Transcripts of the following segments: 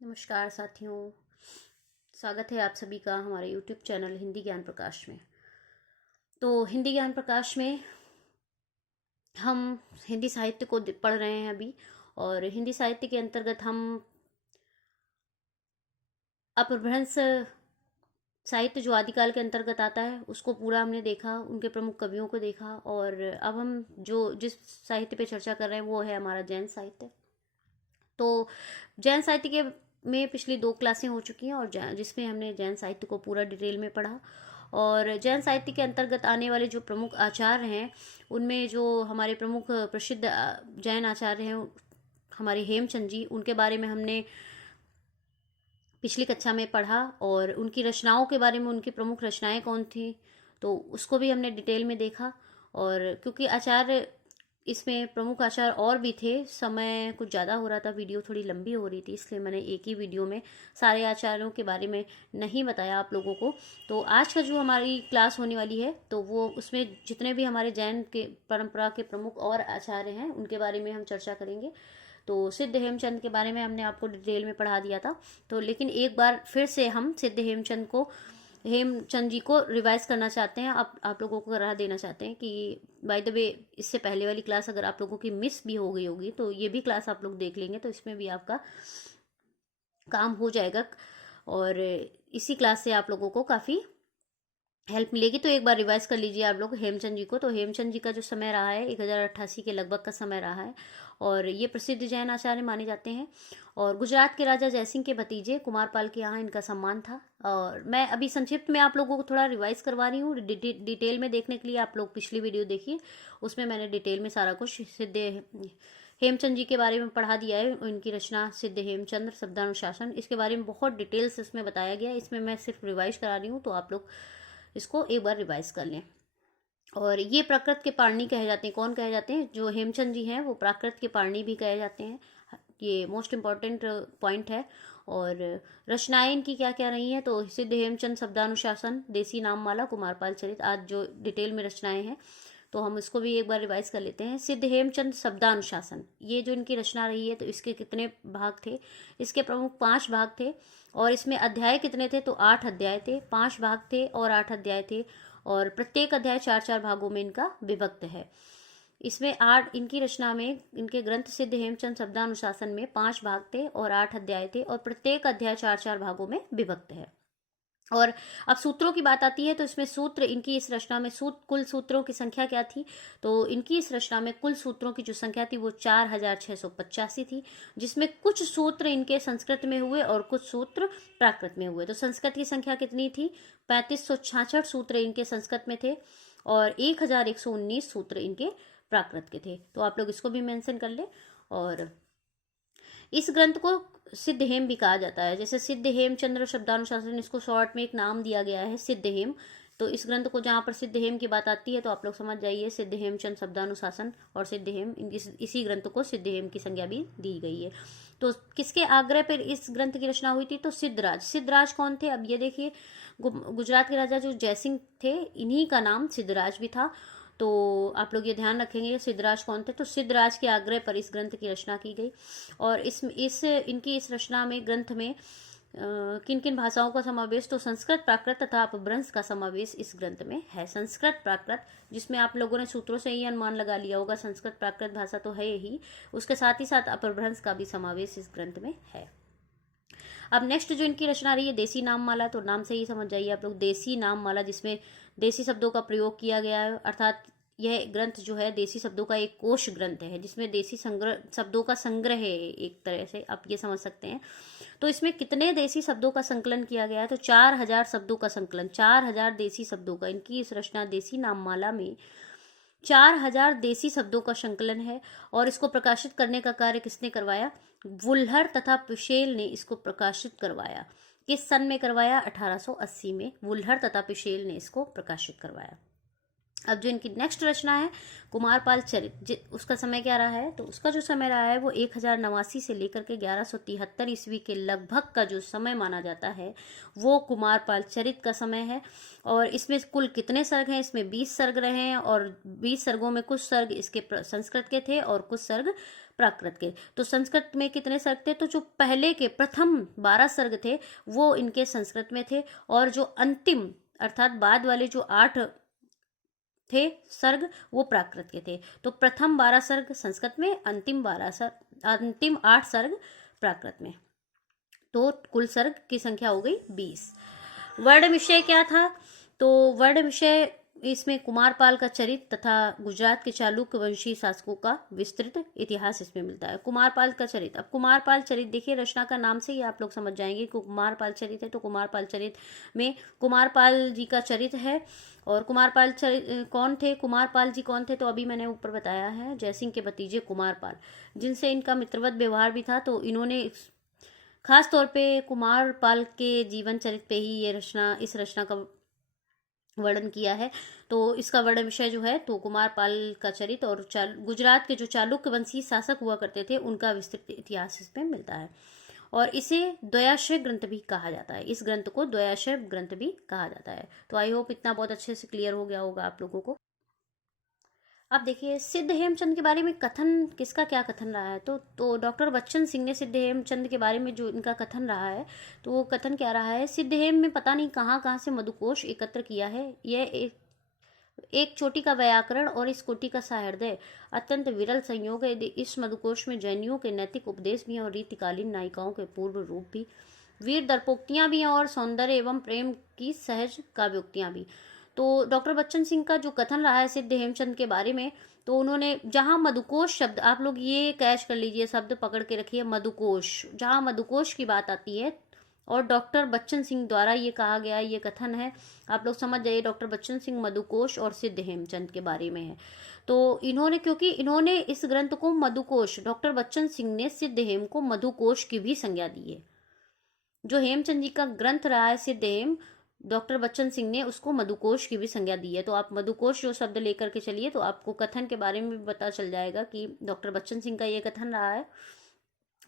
नमस्कार साथियों, स्वागत है आप सभी का हमारे यूट्यूब चैनल हिंदी ज्ञान प्रकाश में। तो हिंदी ज्ञान प्रकाश में हम हिंदी साहित्य को पढ़ रहे हैं अभी। और हिंदी साहित्य के अंतर्गत हम अपभ्रंश साहित्य जो आदिकाल के अंतर्गत आता है उसको पूरा हमने देखा, उनके प्रमुख कवियों को देखा। और अब हम जिस साहित्य पे चर्चा कर रहे हैं वो है हमारा जैन साहित्य। तो जैन साहित्य के में पिछली 2 क्लासें हो चुकी हैं और जिसमें हमने जैन साहित्य को पूरा डिटेल में पढ़ा। और जैन साहित्य के अंतर्गत आने वाले जो प्रमुख आचार्य हैं उनमें जो हमारे प्रमुख प्रसिद्ध जैन आचार्य हैं हमारे हेमचंद जी, उनके बारे में हमने पिछली कक्षा में पढ़ा। और उनकी रचनाओं के बारे में, उनकी प्रमुख रचनाएं कौन थी, तो उसको भी हमने डिटेल में देखा। और क्योंकि आचार्य इसमें प्रमुख आचार्य और भी थे, समय कुछ ज़्यादा हो रहा था, वीडियो थोड़ी लंबी हो रही थी, इसलिए मैंने एक ही वीडियो में सारे आचार्यों के बारे में नहीं बताया आप लोगों को। तो आज का जो हमारी क्लास होने वाली है तो वो उसमें जितने भी हमारे जैन के परंपरा के प्रमुख और आचार्य हैं उनके बारे में हम चर्चा करेंगे। तो सिद्ध हेमचंद के बारे में हमने आपको डिटेल में पढ़ा दिया था, तो लेकिन एक बार फिर से हम सिद्ध हेमचंद जी को रिवाइज करना चाहते हैं। आप लोगों को राह देना चाहते हैं कि बाय द वे इससे पहले वाली क्लास अगर आप लोगों की मिस भी हो गई होगी तो ये भी क्लास आप लोग देख लेंगे, तो इसमें भी आपका काम हो जाएगा। और इसी क्लास से आप लोगों को काफ़ी हेल्प मिलेगी। तो एक बार रिवाइज कर लीजिए आप लोग हेमचंद जी को। तो हेमचंद जी का जो समय रहा है 1088 के लगभग का समय रहा है और ये प्रसिद्ध जैन आचार्य माने जाते हैं। और गुजरात के राजा जयसिंह के भतीजे कुमारपाल के यहाँ इनका सम्मान था। और मैं अभी संक्षिप्त में आप लोगों को थोड़ा रिवाइज करवा रही हूँ। डिटेल में देखने के लिए आप लोग पिछली वीडियो देखिए, उसमें मैंने डिटेल में सारा कुछ सिद्ध हेमचंद जी के बारे में पढ़ा दिया है। इनकी रचना सिद्ध हेमचंद्र शब्दानुशासन, इसके बारे में बहुत डिटेल्स इसमें बताया गया है। इसमें मैं सिर्फ रिवाइज करा रही हूँ, तो आप लोग इसको एक बार रिवाइज कर लें। और ये प्राकृत के पारणी कहे जाते हैं। कौन कहे जाते हैं? जो हेमचंद जी हैं वो प्राकृत के पारणी भी कहे जाते हैं। ये मोस्ट इम्पॉर्टेंट पॉइंट है। और रचनाएं इनकी क्या क्या रही हैं, तो सिद्ध हेमचंद शब्दानुशासन, देसी नाममाला, कुमारपाल चरित, आज जो डिटेल में रचनाएं हैं तो हम इसको भी एक बार रिवाइज कर लेते हैं। सिद्ध हेमचंद शब्दानुशासन, ये जो इनकी रचना रही है तो इसके कितने भाग थे? इसके प्रमुख 5 भाग थे। और इसमें अध्याय कितने थे? तो 8 अध्याय थे। 5 भाग थे और 8 अध्याय थे। और प्रत्येक अध्याय 4-4 भागों में इनका विभक्त है। इसमें 8 इनकी रचना में, इनके ग्रंथ सिद्ध हेमचंद शब्दानुशासन में 5 भाग थे और 8 अध्याय थे और प्रत्येक अध्याय 4-4 भागों में विभक्त है। और अब सूत्रों की बात आती है तो इसमें सूत्र, इनकी इस रचना में कुल सूत्रों की संख्या क्या थी? तो इनकी इस रचना में कुल सूत्रों की जो संख्या थी वो 4685 थी, जिसमें कुछ सूत्र इनके संस्कृत में हुए और कुछ सूत्र प्राकृत में हुए। तो संस्कृत की संख्या कितनी थी? 3566 सूत्र इनके संस्कृत में थे और 1119 सूत्र इनके प्राकृत के थे। तो आप लोग इसको भी मेंशन कर ले। और इस ग्रंथ को सिद्ध हेम भी कहा जाता है। जैसे सिद्ध हेमचंद्र शब्दानुशासन, इसको शॉर्ट में एक नाम दिया गया है सिद्ध हेम। तो इस ग्रंथ को जहाँ पर सिद्ध हेम की बात आती है तो आप लोग समझ जाइए सिद्ध हेमचंद शब्दानुशासन और सिद्ध हेम, इसी ग्रंथ को सिद्ध हेम की संज्ञा भी दी गई है। तो किसके आग्रह पर इस ग्रंथ की रचना हुई थी? तो सिद्धराज। सिद्धराज कौन थे? अब ये देखिए, गुजरात के राजा जो जयसिंह थे इन्हीं का नाम सिद्धराज भी था। तो आप लोग ये ध्यान रखेंगे सिद्धराज कौन थे। तो सिद्धराज के आग्रह पर इस ग्रंथ की रचना की गई। और इनकी इस रचना में, ग्रंथ में किन किन भाषाओं का समावेश? तो संस्कृत, प्राकृत तथा अपभ्रंश का समावेश इस ग्रंथ में है। संस्कृत, प्राकृत, जिसमें आप लोगों ने सूत्रों से ही अनुमान लगा लिया होगा, संस्कृत प्राकृत भाषा तो है ही, उसके साथ ही साथ अपभ्रंश का भी समावेश इस ग्रंथ में है। अब नेक्स्ट जो इनकी रचना रही है देसी नाममाला, तो नाम से ही समझ जाइए आप लोग, देसी नाममाला, जिसमें देसी शब्दों का प्रयोग किया गया है। अर्थात यह ग्रंथ जो है देसी शब्दों का एक कोश ग्रंथ है, जिसमें देसी शब्दों का संग्रह है, एक तरह से आप ये समझ सकते हैं। तो इसमें कितने देसी शब्दों का संकलन किया गया है? तो 4000 शब्दों का संकलन, 4000 देसी शब्दों का इनकी इस रचना देसी नाममाला में 4000 देसी शब्दों का संकलन है। और इसको प्रकाशित करने का कार्य किसने करवाया? वुल्हर तथा पिशेल ने इसको प्रकाशित करवाया। किस सन में करवाया? 1880 में वुल्हर तथा पिशेल ने इसको प्रकाशित करवाया। अब जो इनकी नेक्स्ट रचना है कुमारपाल चरित, उसका समय क्या रहा है? तो उसका जो समय रहा है वो 1089 से लेकर के 1173 ईस्वी के लगभग का जो समय माना जाता है वो कुमारपाल चरित का समय है। और इसमें कुल कितने सर्ग हैं? इसमें 20 सर्ग रहे हैं और 20 सर्गों में कुछ सर्ग इसके संस्कृत के थे और कुछ सर्ग प्राकृत के। तो संस्कृत में कितने सर्ग थे? तो जो पहले के प्रथम 12 सर्ग थे वो इनके संस्कृत में थे, और जो अंतिम अर्थात बाद वाले जो 8 थे सर्ग वो प्राकृत के थे। तो प्रथम 12 सर्ग संस्कृत में, अंतिम 8 सर्ग प्राकृत में। तो कुल सर्ग की संख्या हो गई 20। वर्ण विषय क्या था? तो वर्ण विषय इसमें कुमारपाल का चरित्र तथा गुजरात के चालुक्य वंशी शासकों का विस्तृत इतिहास इसमें मिलता है। कुमारपाल का चरित्र, अब कुमारपाल चरित्र देखिए, रचना का नाम से ही आप लोग समझ जाएंगे कि कुमारपाल चरित्र है। तो कुमारपाल चरित्र में कुमारपाल जी का चरित्र है। और कुमारपाल कौन थे? कुमारपाल जी कौन थे? तो अभी मैंने ऊपर बताया है, जयसिंह के भतीजे कुमारपाल, जिनसे इनका मित्रवत व्यवहार भी था। तो इन्होंने खास तौर पे कुमारपाल के जीवन चरित्र पे ही इस रचना का वर्णन किया है। तो इसका वर्ण विषय जो है तो कुमारपाल का चरित्र और गुजरात के जो चालुक्य वंशी शासक हुआ करते थे उनका विस्तृत इतिहास इसमें मिलता है। और इसे द्वयाश्रय ग्रंथ भी कहा जाता है। इस ग्रंथ को द्वयाश्रय ग्रंथ भी कहा जाता है। तो आई होप इतना बहुत अच्छे से क्लियर हो गया होगा आप लोगों को। अब देखिए सिद्ध हेमचंद के बारे में कथन, किसका क्या कथन रहा है? तो डॉक्टर बच्चन सिंह ने सिद्ध हेमचंद के बारे में जो इनका कथन रहा है, तो वो कथन क्या रहा है? सिद्ध हेम में पता नहीं कहाँ कहाँ से मधुकोश एकत्र किया है। यह एक चोटी का व्याकरण और इस कोटि का सहृदय अत्यंत विरल संयोग है। इस मधुकोश में जैनियों के नैतिक उपदेश भी हैं और रीतिकालीन नायिकाओं के पूर्व रूप भी, वीर दर्पोक्तियां भी हैं और सौंदर्य एवं प्रेम की सहज काव्योक्तियां भी। तो डॉक्टर बच्चन सिंह का जो कथन रहा है सिद्ध हेमचंद के बारे में, तो उन्होंने जहां मधुकोश शब्द, आप लोग ये कैच कर लीजिए, शब्द पकड़ के रखिए, मधुकोश, जहां मधुकोश की बात आती है और डॉक्टर बच्चन सिंह द्वारा ये कहा गया, ये कथन है, आप लोग समझ जाइए डॉक्टर बच्चन सिंह मधुकोश और सिद्ध हेमचंद के बारे में है। तो इन्होंने, क्योंकि इन्होंने इस ग्रंथ को मधुकोश, डॉक्टर बच्चन सिंह ने सिद्ध हेम को मधुकोश की भी संज्ञा दी है। जो हेमचंद जी का ग्रंथ रहा है सिद्ध हेम, डॉक्टर बच्चन सिंह ने उसको मधुकोश की भी संज्ञा दी है। तो आप मधुकोश जो शब्द लेकर के चलिए तो आपको कथन के बारे में भी पता चल जाएगा कि डॉक्टर बच्चन सिंह का ये कथन रहा है।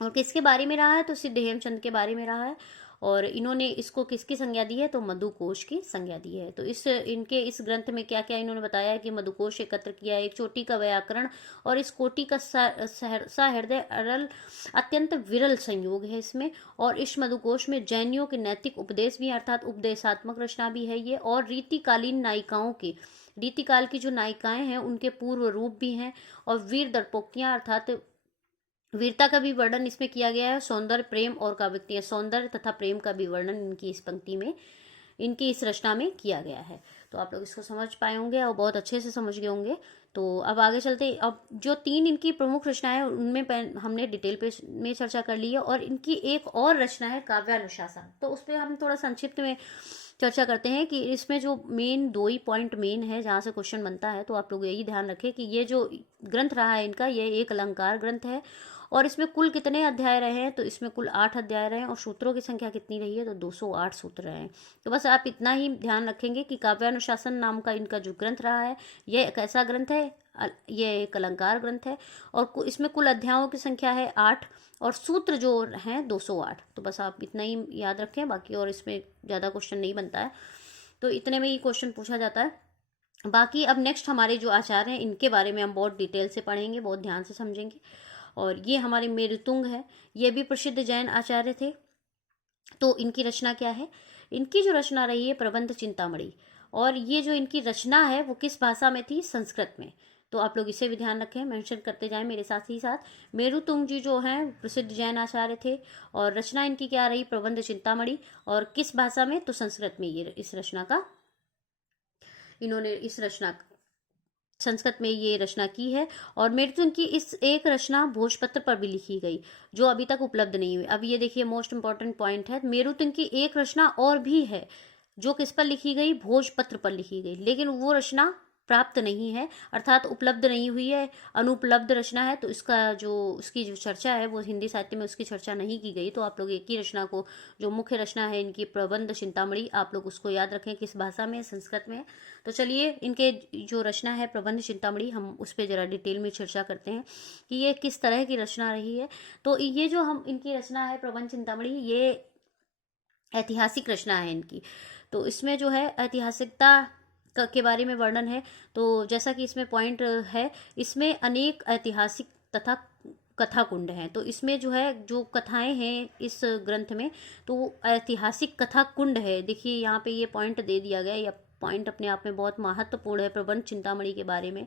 और किसके बारे में रहा है? तो सिद्ध हेमचंद के बारे में रहा है। और इन्होंने इसको किसकी संज्ञा दी है? तो मधुकोश की संज्ञा दी है। तो इनके इस ग्रंथ में क्या क्या इन्होंने बताया है कि मधुकोश एकत्र किया है, एक चोटी का व्याकरण और इस कोटि का सहृदय अरल अत्यंत विरल संयोग है इसमें। और इस मधुकोश में जैनियों के नैतिक उपदेश भी, अर्थात उपदेशात्मक रचना भी है ये, और रीतिकालीन नायिकाओं की, रीतिकाल की जो नायिकाएं हैं उनके पूर्व रूप भी हैं, और वीर दर्पोक्तियां अर्थात वीरता का भी वर्णन इसमें किया गया है। सौंदर्य, प्रेम और काव्यक्तियां, सौंदर्य तथा प्रेम का भी वर्णन इनकी इस पंक्ति में, इनकी इस रचना में किया गया है। तो आप लोग इसको समझ पाए होंगे और बहुत अच्छे से समझ गए होंगे। तो अब आगे चलते, अब जो 3 इनकी प्रमुख रचनाएं हैं उनमें हमने डिटेल पे में चर्चा कर ली है। और इनकी एक और रचना है काव्यानुशासन, तो उस पर हम थोड़ा संक्षिप्त में चर्चा करते हैं कि इसमें जो मेन 2 ही पॉइंट मेन है जहाँ से क्वेश्चन बनता है। तो आप लोग यही ध्यान रखें कि ये जो ग्रंथ रहा है इनका, ये एक अलंकार ग्रंथ है। और इसमें कुल कितने अध्याय रहे हैं? तो इसमें कुल 8 अध्याय रहे हैं। और सूत्रों की संख्या कितनी रही है? तो 208 सूत्र रहे हैं। तो बस आप इतना ही ध्यान रखेंगे कि काव्यानुशासन नाम का इनका जो ग्रंथ रहा है, ये एक ऐसा ग्रंथ है, ये एक अलंकार ग्रंथ है। और इसमें कुल अध्यायों की संख्या है 8 और सूत्र जो हैं 208। तो बस आप इतना ही याद रखें, बाकी और इसमें ज़्यादा क्वेश्चन नहीं बनता है। तो इतने में ही क्वेश्चन पूछा जाता है। बाकी अब नेक्स्ट हमारे जो आचार्य हैं इनके बारे में हम बहुत डिटेल से पढ़ेंगे, बहुत ध्यान से समझेंगे। और ये हमारे मेरुतुंग है, ये भी प्रसिद्ध जैन आचार्य थे। तो इनकी रचना क्या है? इनकी जो रचना रही है प्रबंध चिंतामणि। और ये जो इनकी रचना है वो किस भाषा में थी? संस्कृत में। तो आप लोग इसे भी ध्यान रखें, मेंशन करते जाएं मेरे साथ ही साथ। मेरुतुंग जी जो हैं प्रसिद्ध जैन आचार्य थे और रचना इनकी क्या रही? प्रबंध चिंतामणि। और किस भाषा में? तो संस्कृत में ये इस रचना का, इन्होंने इस रचना संस्कृत में ये रचना की है। और मेरुतुंग की इस एक रचना भोजपत्र पर भी लिखी गई जो अभी तक उपलब्ध नहीं हुई। अब ये देखिए मोस्ट इंपॉर्टेंट पॉइंट है, मेरुतुंग की एक रचना और भी है जो किस पर लिखी गई? भोजपत्र पर लिखी गई, लेकिन वो रचना प्राप्त नहीं है, अर्थात उपलब्ध नहीं हुई है, अनुपलब्ध रचना है। तो इसका जो उसकी जो चर्चा है वो हिंदी साहित्य में उसकी चर्चा नहीं की गई। तो आप लोग एक ही रचना को, जो मुख्य रचना है इनकी प्रबंध चिंतामणि, आप लोग उसको याद रखें किस भाषा में? संस्कृत में। तो चलिए इनके जो रचना है प्रबंध चिंतामणि, हम उस पर जरा डिटेल में चर्चा करते हैं कि ये किस तरह की रचना रही है। तो ये जो हम इनकी रचना है प्रबंध चिंतामणि, ये ऐतिहासिक रचना है इनकी। तो इसमें जो है ऐतिहासिकता के बारे में वर्णन है। तो जैसा कि इसमें पॉइंट है, इसमें अनेक ऐतिहासिक तथा कथा कुंड हैं। तो इसमें जो है जो कथाएं हैं इस ग्रंथ में, तो वो ऐतिहासिक कथा कुंड है। देखिए यहाँ पे ये पॉइंट दे दिया गया, यह पॉइंट अपने आप में बहुत महत्वपूर्ण है प्रबंध चिंतामणि के बारे में।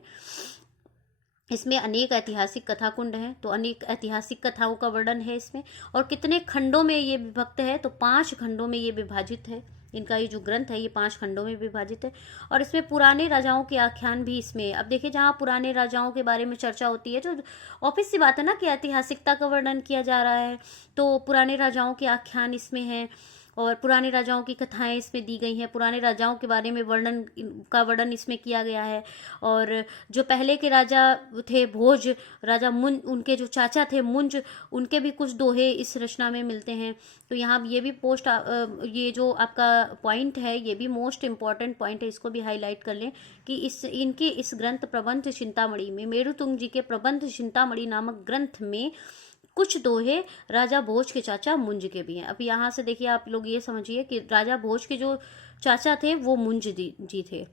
इसमें अनेक ऐतिहासिक कथा कुंड हैं, तो अनेक ऐतिहासिक कथाओं का वर्णन है इसमें। और कितने खंडों में ये विभक्त है, तो 5 खंडों में ये विभाजित है। इनका ये जो ग्रंथ है ये 5 खंडों में विभाजित है। और इसमें पुराने राजाओं के आख्यान भी इसमें है। अब देखिए जहाँ पुराने राजाओं के बारे में चर्चा होती है, जो ऑब्वियस सी बात है ना कि ऐतिहासिकता का वर्णन किया जा रहा है, तो पुराने राजाओं के आख्यान इसमें हैं और पुराने राजाओं की कथाएं इसमें दी गई हैं। पुराने राजाओं के बारे में वर्णन इसमें किया गया है। और जो पहले के राजा थे भोज, राजा मुंज, उनके जो चाचा थे मुंज, उनके भी कुछ दोहे इस रचना में मिलते हैं। तो यहाँ ये भी ये जो आपका पॉइंट है ये भी मोस्ट इम्पॉर्टेंट पॉइंट है, इसको भी हाईलाइट कर लें कि इनके इस ग्रंथ प्रबंध चिंतामणि में, मेरुतुंग जी के प्रबंध चिंतामणि नामक ग्रंथ में कुछ दोहे राजा भोज के चाचा मुंज के भी हैं। अब यहाँ से देखिए आप लोग ये समझिए कि राजा भोज के जो चाचा थे वो मुंज जी थे।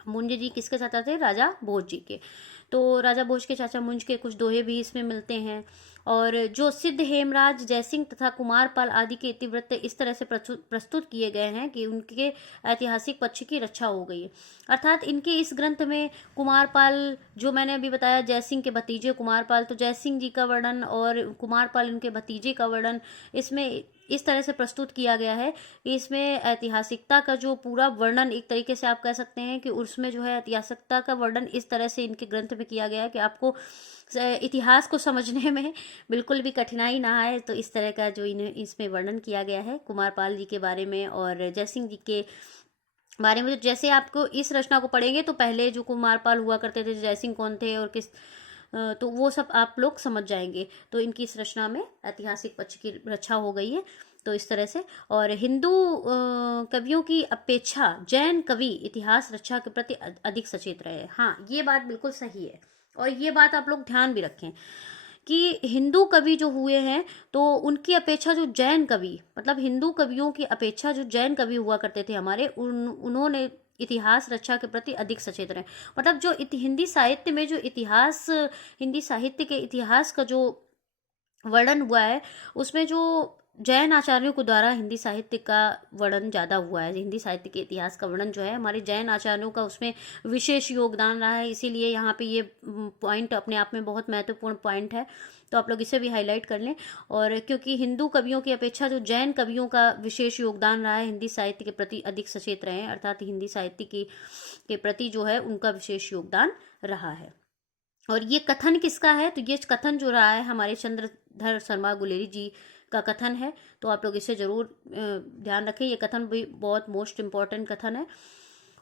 मुंज जी किसके चाचा थे? राजा भोज जी के। तो राजा भोज के चाचा मुंज के कुछ दोहे भी इसमें मिलते हैं। और जो सिद्ध हेमराज, जयसिंह तथा कुमारपाल आदि के इतिवृत्त इस तरह से प्रस्तुत किए गए हैं कि उनके ऐतिहासिक पक्ष की रक्षा हो गई है। अर्थात इनके इस ग्रंथ में कुमारपाल, जो मैंने अभी बताया जयसिंह के भतीजे कुमारपाल, तो जयसिंह जी का वर्णन और कुमारपाल उनके भतीजे का वर्णन इसमें इस तरह से प्रस्तुत किया गया है कि इसमें ऐतिहासिकता का जो पूरा वर्णन, एक तरीके से आप कह सकते हैं कि उसमें जो है ऐतिहासिकता का वर्णन इस तरह से इनके ग्रंथ में किया गया है कि आपको इतिहास को समझने में बिल्कुल भी कठिनाई ना आए। तो इस तरह का जो इसमें वर्णन किया गया है कुमारपाल जी के बारे में और जयसिंह जी के बारे में। तो जैसे आपको इस रचना को पढ़ेंगे तो पहले जो कुमारपाल हुआ करते थे, जयसिंह कौन थे और किस, तो वो सब आप लोग समझ जाएंगे। तो इनकी इस रचना में ऐतिहासिक पक्ष की रक्षा हो गई है। तो इस तरह से, और हिंदू कवियों की अपेक्षा जैन कवि इतिहास रक्षा के प्रति अधिक सचेत रहे। हाँ, ये बात बिल्कुल सही है और ये बात आप लोग ध्यान भी रखें कि हिंदू कवि जो हुए हैं तो उनकी अपेक्षा जो जैन कवि, मतलब हिंदू कवियों की अपेक्षा जो जैन कवि हुआ करते थे हमारे, उन्होंने इतिहास रक्षा के प्रति अधिक सचेत रहे। मतलब जो हिंदी साहित्य में जो इतिहास, हिंदी साहित्य के इतिहास का जो वर्णन हुआ है उसमें जो जैन आचार्यों के द्वारा हिंदी साहित्य का वर्णन ज़्यादा हुआ है। हिंदी साहित्य के इतिहास का वर्णन जो है हमारे जैन आचार्यों का उसमें विशेष योगदान रहा है। इसीलिए यहाँ पे ये पॉइंट अपने आप में बहुत महत्वपूर्ण पॉइंट है, तो आप लोग इसे भी हाईलाइट कर लें। और क्योंकि हिंदू कवियों की अपेक्षा जो जैन कवियों का विशेष योगदान रहा है, हिंदी साहित्य के प्रति अधिक सचेत रहे हैं, अर्थात हिंदी साहित्य के प्रति जो है उनका विशेष योगदान रहा है। और ये कथन किसका है? तो ये कथन जो रहा है हमारे चंद्रधर शर्मा गुलेरी जी का कथन है। तो आप लोग इसे जरूर ध्यान रखें, ये कथन भी बहुत मोस्ट इम्पॉर्टेंट कथन है।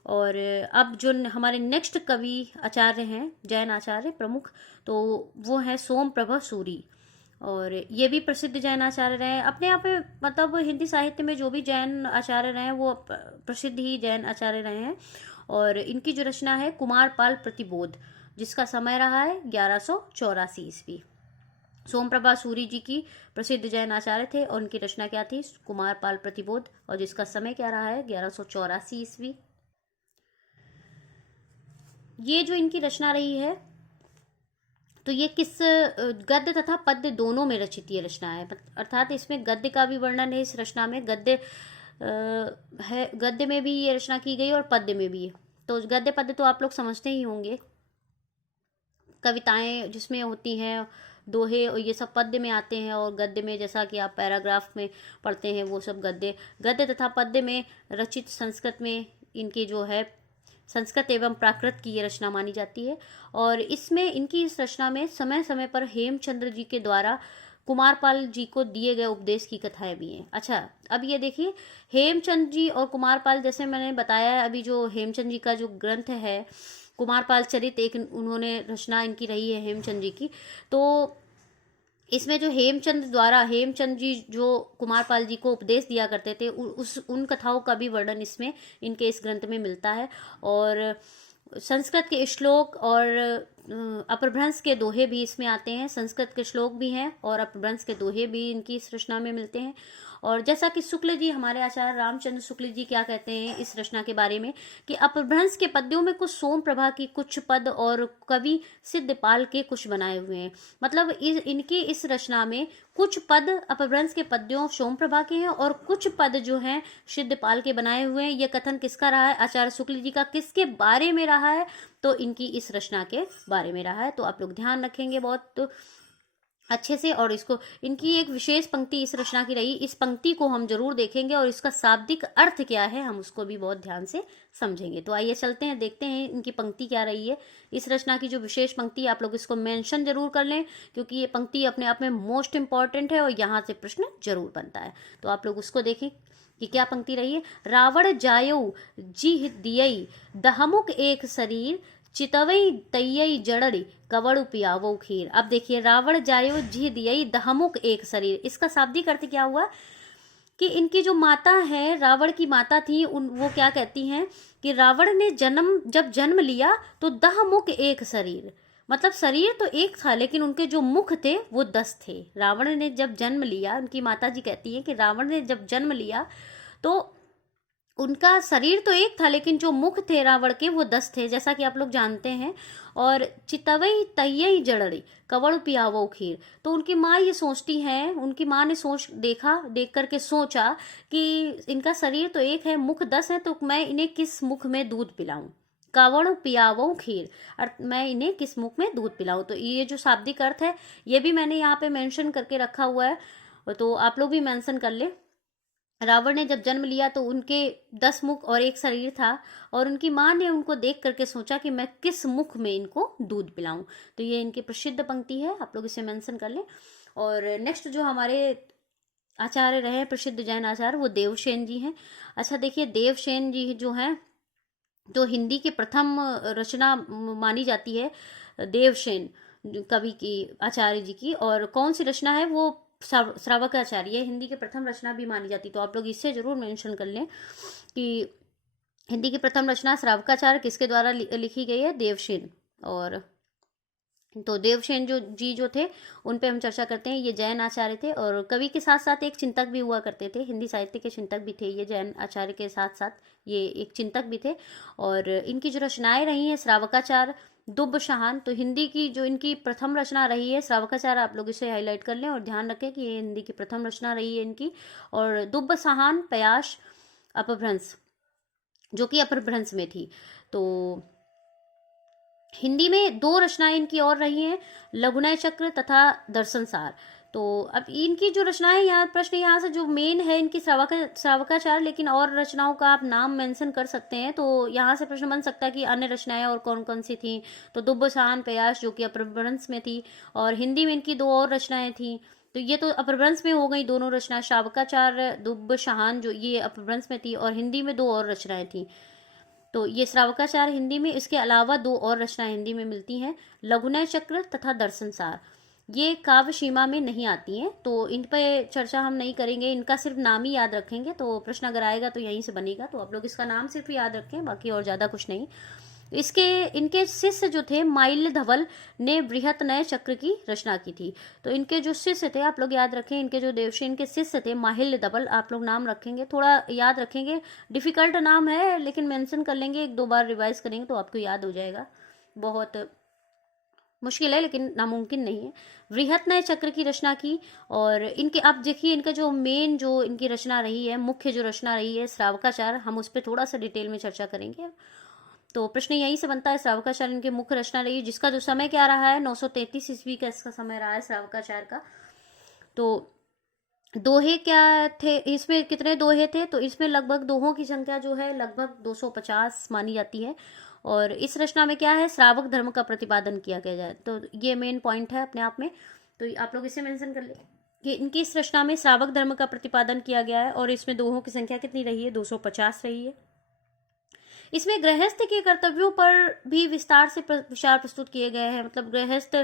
और अब जो हमारे नेक्स्ट कवि आचार्य हैं, जैन आचार्य प्रमुख, तो वो हैं सोमप्रभ सूरी। और ये भी प्रसिद्ध जैन आचार्य रहे हैं अपने आप में। मतलब हिंदी साहित्य में जो भी जैन आचार्य रहे हैं वो प्रसिद्ध ही जैन आचार्य रहे हैं। और इनकी जो रचना है कुमारपाल प्रतिबोध, जिसका समय रहा है 1184 ईस्वी। सोमप्रभा सूरी जी की प्रसिद्ध जैन आचार्य थे और उनकी रचना क्या थी? कुमारपाल प्रतिबोध, और जिसका समय क्या रहा है? 1184 ईस्वी। ये जो इनकी रचना रही है तो ये किस गद्य तथा पद्य दोनों में रचित ये रचना है। अर्थात इसमें गद्य का भी वर्णन है इस रचना में, गद्य है, गद्य में भी ये रचना की गई और पद्य में भी। तो गद्य पद्य तो आप लोग समझते ही होंगे, कविताएं जिसमें होती हैं, दोहे और ये सब पद्य में आते हैं। और गद्य में जैसा कि आप पैराग्राफ में पढ़ते हैं वो सब गद्य तथा पद्य में रचित संस्कृत में इनकी जो है संस्कृत एवं प्राकृत की ये रचना मानी जाती है। और इसमें इनकी इस रचना में समय समय पर हेमचंद्र जी के द्वारा कुमारपाल जी को दिए गए उपदेश की कथाएं भी हैं। अच्छा, अब ये देखिए हेमचंद जी और कुमारपाल, जैसे मैंने बताया अभी, जो हेमचंद जी का जो ग्रंथ है कुमारपाल चरित, एक उन्होंने रचना इनकी रही है हेमचंद जी की। तो इसमें जो हेमचंद जी जो कुमारपाल जी को उपदेश दिया करते थे उन कथाओं का भी वर्णन इसमें इनके इस ग्रंथ में मिलता है। और संस्कृत के श्लोक और अपभ्रंश के दोहे भी इसमें आते हैं, संस्कृत के श्लोक भी हैं और अपभ्रंश के दोहे भी इनकी इस रचना में मिलते हैं। और जैसा कि शुक्ल जी, हमारे आचार्य रामचंद्र शुक्ल जी क्या कहते हैं इस रचना के बारे में, कि अपभ्रंश के पद्यों में कुछ सोम प्रभा की कुछ पद और कवि सिद्धपाल के कुछ बनाए हुए हैं। मतलब इनकी इस रचना में कुछ पद अपभ्रंश के पद्यों सोम प्रभा के हैं और कुछ पद जो हैं सिद्धपाल के बनाए हुए हैं। यह कथन किसका रहा है? आचार्य शुक्ल जी का। किसके बारे में रहा है? तो इनकी इस रचना के बारे में रहा है। तो आप लोग ध्यान रखेंगे बहुत अच्छे से। और इसको, इनकी एक विशेष पंक्ति इस रचना की रही, इस पंक्ति को हम जरूर देखेंगे और इसका शाब्दिक अर्थ क्या है हम उसको भी बहुत ध्यान से समझेंगे। तो आइए चलते हैं, देखते हैं इनकी पंक्ति क्या रही है। इस रचना की जो विशेष पंक्ति, आप लोग इसको मेंशन जरूर कर लें क्योंकि ये पंक्ति अपने आप में मोस्ट इंपॉर्टेंट है और यहाँ से प्रश्न जरूर बनता है। तो आप लोग उसको देखें कि क्या पंक्ति रही है। रावण जायो जी दियई दहमुक एक शरीर, चितवई तैयई जड़री कवड़ पियावो खीर। अब देखिए, रावण जायो जी दियई दहमुक एक शरीर, इसका शाब्दिक अर्थ क्या हुआ कि इनकी जो माता है, रावण की माता थी, वो क्या कहती हैं कि रावण ने जब जन्म लिया तो दहमुक एक शरीर, मतलब शरीर तो एक था लेकिन उनके जो मुख थे वो 10 थे। रावण ने जब जन्म लिया, उनकी माता जी कहती हैं कि रावण ने जब जन्म लिया तो उनका शरीर तो एक था लेकिन जो मुख थे रावण के वो 10 थे, जैसा कि आप लोग जानते हैं। और चितवई तैयई जड़ड़ी कवड़ पियावो खीर, तो उनकी माँ ये सोचती हैं, उनकी माँ ने देख करके सोचा कि इनका शरीर तो एक है, मुख 10 है, तो मैं इन्हें किस मुख में दूध पिलाऊं, कवड़ पियावो खीर, और मैं इन्हें किस मुख में दूध पिलाऊं। तो ये जो शाब्दिक अर्थ है ये भी मैंने यहाँ पे मेंशन करके रखा हुआ है, तो आप लोग भी मेंशन कर ले। रावण ने जब जन्म लिया तो उनके 10 मुख और एक शरीर था और उनकी माँ ने उनको देख करके सोचा कि मैं किस मुख में इनको दूध पिलाऊं। तो ये इनकी प्रसिद्ध पंक्ति है, आप लोग इसे मेंशन कर लें। और नेक्स्ट जो हमारे आचार्य रहे प्रसिद्ध जैन आचार्य, वो देवसेन जी हैं। अच्छा देखिए, देवसेन जी जो हैं तो हिंदी की प्रथम रचना मानी जाती है देवसेन कवि की, आचार्य जी की। और कौन सी रचना है? वो श्रावकाचार्य, ये हिंदी की प्रथम रचना भी मानी जाती। तो आप लोग इससे जरूर मेंशन कर लें कि हिंदी की प्रथम रचना श्रावकाचार्य किसके द्वारा लिखी गई है? देवसेन। और तो देवसेन जो थे उन पे हम चर्चा करते हैं। ये जैन आचार्य थे और कवि के साथ साथ एक चिंतक भी हुआ करते थे, हिंदी साहित्य के चिंतक भी थे ये जैन आचार्य के साथ साथ, ये एक चिंतक भी थे। और इनकी जो रचनाएं रही हैं श्रावकाचार्य, दुब्बशाहन, तो हिंदी की जो इनकी प्रथम रचना रही है श्रावकाचार्य, आप लोग इसे हाईलाइट कर लें और ध्यान रखें कि ये हिंदी की प्रथम रचना रही है इनकी। और दुब्बशाहन पयाश अपभ्रंश, जो कि अपभ्रंश में थी। तो हिंदी में 2 रचनाएं इनकी और रही हैं, लघुनय चक्र तथा दर्शनसार। तो अब इनकी जो रचनाएं, यहाँ प्रश्न यहाँ से जो मेन है इनकी श्रावकाचार्य, लेकिन और रचनाओं का आप नाम मेंशन कर सकते हैं। तो यहाँ से प्रश्न बन सकता है कि अन्य रचनाएं और कौन कौन सी थी। तो दुब्बशाहन पयास जो कि अपभ्रंश में थी, और हिंदी में इनकी 2 और रचनाएं थी। तो ये तो अपभ्रंश में हो गई दोनों रचनाएं, श्रावकाचार्य दुब्बशाहन जो ये अपभ्रंश में थी और हिंदी में 2 और रचनाएं थी। तो ये श्रावकाचार्य हिंदी में, इसके अलावा 2 और रचनाएं हिंदी में मिलती हैं, लघुनय चक्र तथा दर्शनसार। ये काव्य सीमा में नहीं आती हैं, तो इन पे चर्चा हम नहीं करेंगे, इनका सिर्फ नाम ही याद रखेंगे। तो प्रश्न अगर आएगा तो यहीं से बनेगा, तो आप लोग इसका नाम सिर्फ याद रखें, बाकी और ज़्यादा कुछ नहीं। इनके शिष्य जो थे माइल्य धवल ने बृहत नय चक्र की रचना की थी। तो इनके जो शिष्य थे, आप लोग याद रखें, इनके जो देवसेन के शिष्य थे माहिल्य धवल, आप लोग नाम रखेंगे, थोड़ा याद रखेंगे, डिफिकल्ट नाम है लेकिन मेंशन कर लेंगे, 1-2 बार रिवाइज करेंगे तो आपको याद हो जाएगा। बहुत मुश्किल है लेकिन नामुमकिन नहीं है। बृहत नय चक्र की रचना की। और इनके, आप देखिए, इनका जो मेन जो इनकी रचना रही है, मुख्य जो रचना रही है श्रावकाचार्य, हम उस पर थोड़ा सा डिटेल में चर्चा करेंगे। तो प्रश्न यहीं से बनता है, श्रावकाचार्य इनके मुख्य रचना रही, जिसका जो समय क्या रहा है, 933 ईस्वी का इसका समय रहा है श्रावकाचार्य का। तो दोहे क्या थे इसमें, कितने दोहे थे? तो इसमें लगभग दोहों की संख्या जो है लगभग 250 मानी जाती है। और इस रचना में क्या है, श्रावक धर्म का प्रतिपादन किया गया है। तो ये मेन पॉइंट है अपने आप में, तो आप लोग इसे मेंशन कर ले कि इनकी इस रचना में श्रावक धर्म का प्रतिपादन किया गया है। और इसमें दोहों की संख्या कितनी रही है? 250 रही है। इसमें गृहस्थ के कर्तव्यों पर भी विस्तार से विचार प्रस्तुत किए गए हैं। मतलब गृहस्थ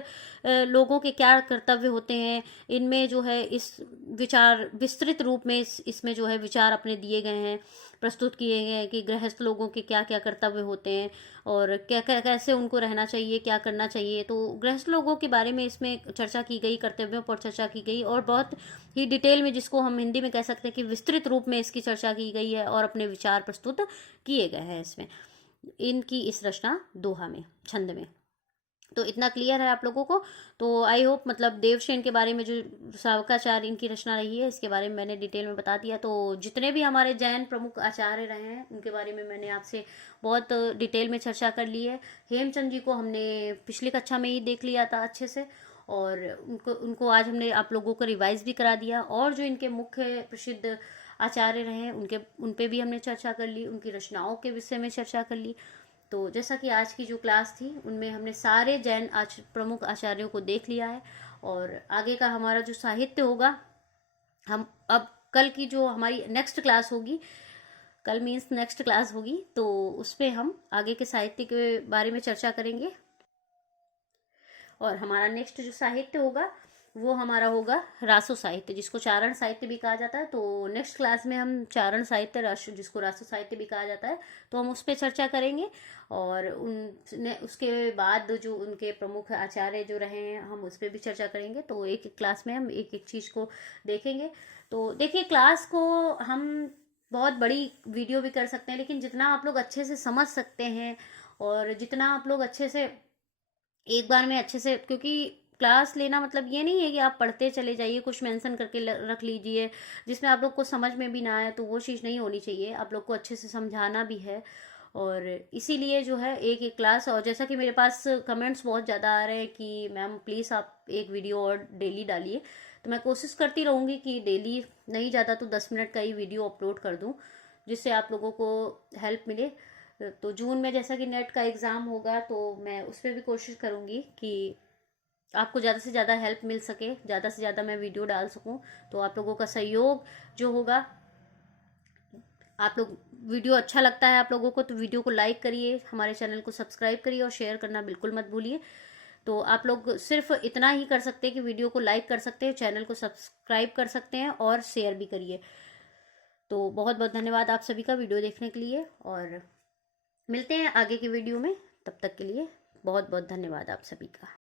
लोगों के क्या कर्तव्य होते हैं, इनमें जो है इस विचार विस्तृत रूप में इसमें जो है विचार अपने दिए गए हैं, प्रस्तुत किए गए हैं कि गृहस्थ लोगों के क्या क्या कर्तव्य होते हैं और क्या कैसे उनको रहना चाहिए, क्या करना चाहिए। तो गृहस्थ लोगों के बारे में इसमें चर्चा की गई, कर्तव्यों पर चर्चा की गई और बहुत ही डिटेल में, जिसको हम हिंदी में कह सकते हैं कि विस्तृत रूप में इसकी चर्चा की गई है और अपने विचार प्रस्तुत किए गए हैं इसमें, इनकी इस रचना दोहा में, छंद में। तो इतना क्लियर है आप लोगों को। तो आई होप, मतलब देवशेन के बारे में जो शावकाचार्य इनकी रचना रही है, इसके बारे में मैंने डिटेल में बता दिया। तो जितने भी हमारे जैन प्रमुख आचार्य रहे हैं उनके बारे में मैंने आपसे बहुत डिटेल में चर्चा कर ली है। हेमचंद जी को हमने पिछली कक्षा में ही देख लिया था अच्छे से, और उनको आज हमने आप लोगों को रिवाइज भी करा दिया। और जो इनके मुख्य प्रसिद्ध आचार्य रहे हैं उन पे भी हमने चर्चा कर ली, उनकी रचनाओं के विषय में चर्चा कर ली। तो जैसा कि आज की जो क्लास थी उनमें हमने सारे जैन प्रमुख आचार्यों को देख लिया है। और आगे का हमारा जो साहित्य होगा, हम अब कल की जो हमारी नेक्स्ट क्लास होगी, कल मीन्स नेक्स्ट क्लास होगी, तो उस पर हम आगे के साहित्य के बारे में चर्चा करेंगे। और हमारा नेक्स्ट जो साहित्य होगा वो हमारा होगा रासो साहित्य, जिसको चारण साहित्य भी कहा जाता है। तो नेक्स्ट क्लास में हम चारण साहित्य, जिसको रासो साहित्य भी कहा जाता है, तो हम उस पर चर्चा करेंगे। और उसके बाद जो उनके प्रमुख आचार्य जो रहे हैं हम उस पर भी चर्चा करेंगे। तो एक एक क्लास में हम एक एक चीज़ को देखेंगे। तो देखिए, क्लास को हम बहुत बड़ी वीडियो भी कर सकते हैं, लेकिन जितना आप लोग अच्छे से समझ सकते हैं और जितना आप लोग अच्छे से एक बार में अच्छे से, क्योंकि क्लास लेना मतलब ये नहीं है कि आप पढ़ते चले जाइए, कुछ मेंशन करके रख लीजिए जिसमें आप लोग को समझ में भी ना आए, तो वो चीज़ नहीं होनी चाहिए। आप लोग को अच्छे से समझाना भी है, और इसीलिए जो है एक एक क्लास। और जैसा कि मेरे पास कमेंट्स बहुत ज़्यादा आ रहे हैं कि मैम प्लीज़ आप एक वीडियो और डेली डालिए, तो मैं कोशिश करती रहूँगी कि डेली नहीं, ज़्यादा तो 10 मिनट का ही वीडियो अपलोड कर दूँ, जिससे आप लोगों को हेल्प मिले। तो जून में जैसा कि नेट का एग्ज़ाम होगा, तो मैं उस पर भी कोशिश करूँगी कि आपको ज़्यादा से ज़्यादा हेल्प मिल सके, ज़्यादा से ज़्यादा मैं वीडियो डाल सकूँ। तो आप लोगों का सहयोग जो होगा, आप लोग, वीडियो अच्छा लगता है आप लोगों को तो वीडियो को लाइक करिए, हमारे चैनल को सब्सक्राइब करिए और शेयर करना बिल्कुल मत भूलिए। तो आप लोग सिर्फ इतना ही कर सकते हैं कि वीडियो को लाइक कर सकते हैं, चैनल को सब्सक्राइब कर सकते हैं और शेयर भी करिए। तो बहुत बहुत धन्यवाद आप सभी का वीडियो देखने के लिए, और मिलते हैं आगे की वीडियो में। तब तक के लिए बहुत बहुत धन्यवाद आप सभी का।